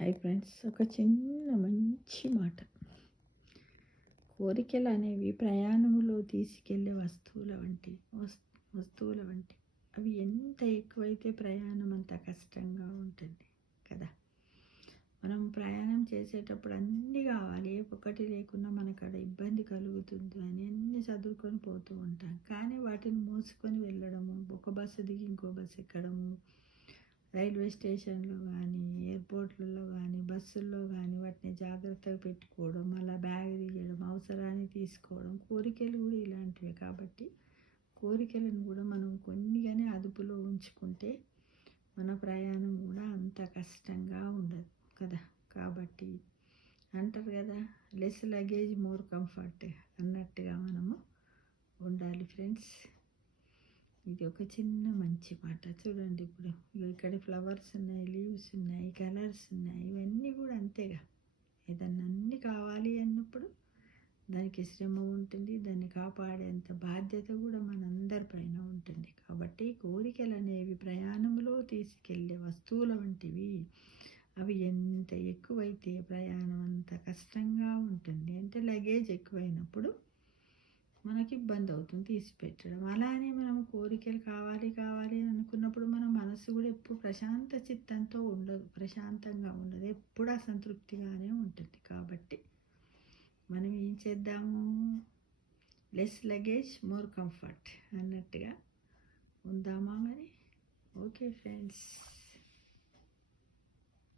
Hi friends, ఒక చిన్న మంచి మాట. కోరికలు అనేవి ప్రయాణంలో తీసుకెళ్లే వస్తువుల వంటి. అవి ఎంత ఎక్కువైతే ప్రయాణం అంత కష్టంగా ఉంటుంది కదా. మనం ప్రయాణం చేసేటప్పుడు అన్నీ కావాలి, ఏ ఒక్కటి లేకున్నా మనకాడ ఇబ్బంది కలుగుతుంది అని అన్నీ చదువుకొని పోతూ ఉంటాం. కానీ వాటిని మోసుకొని వెళ్ళడము, ఒక బస్సు దిగి ఇంకో బస్సు ఎక్కడము, రైల్వే స్టేషన్లో కానీ, ఎయిర్పోర్ట్లలో కానీ, బస్సుల్లో కానీ వాటిని జాగ్రత్తగా పెట్టుకోవడం, మళ్ళీ బ్యాగ్ తీయడం, అవసరాన్ని తీసుకోవడం, కోరికలు కూడా ఇలాంటివే. కాబట్టి కోరికలను కూడా మనం కొన్నిగానే అదుపులో ఉంచుకుంటే మన ప్రయాణం కూడా అంత కష్టంగా ఉండదు కదా. కాబట్టి అంటారు కదా, లెస్ లగేజ్ మోర్ కంఫర్ట్ అన్నట్టుగా మనము ఉండాలి ఫ్రెండ్స్. ఇది ఒక చిన్న మంచి మాట. చూడండి, ఇప్పుడు ఇక్కడ ఫ్లవర్స్ ఉన్నాయి, లీవ్స్ ఉన్నాయి, కలర్స్ ఉన్నాయి, ఇవన్నీ కూడా అంతేగా. ఏదన్నా అన్నీ కావాలి అన్నప్పుడు దానికి శ్రమ ఉంటుంది, దాన్ని కాపాడేంత బాధ్యత కూడా మనందరి పైన ఉంటుంది. కాబట్టి కోరికలు అనేవి ప్రయాణంలో తీసుకెళ్ళే వస్తువుల వంటివి. అవి ఎంత ఎక్కువైతే ప్రయాణం అంత కష్టంగా ఉంటుంది. అంటే లగేజ్ ఎక్కువైనప్పుడు మనకి ఇబ్బంది అవుతుంది తీసి పెట్టడం. అలానే మనం కోరికలు కావాలి కావాలి అనుకున్నప్పుడు మన మనసు కూడా ఎప్పుడు ప్రశాంత చిత్తంతో ఉండదు, ప్రశాంతంగా ఉండదు, ఎప్పుడు అసంతృప్తిగానే ఉంటుంది. కాబట్టి మనం ఏం చేద్దాము, లెస్ లగేజ్ మోర్ కంఫర్ట్ అన్నట్టుగా ఉందామా మరి. Okay friends.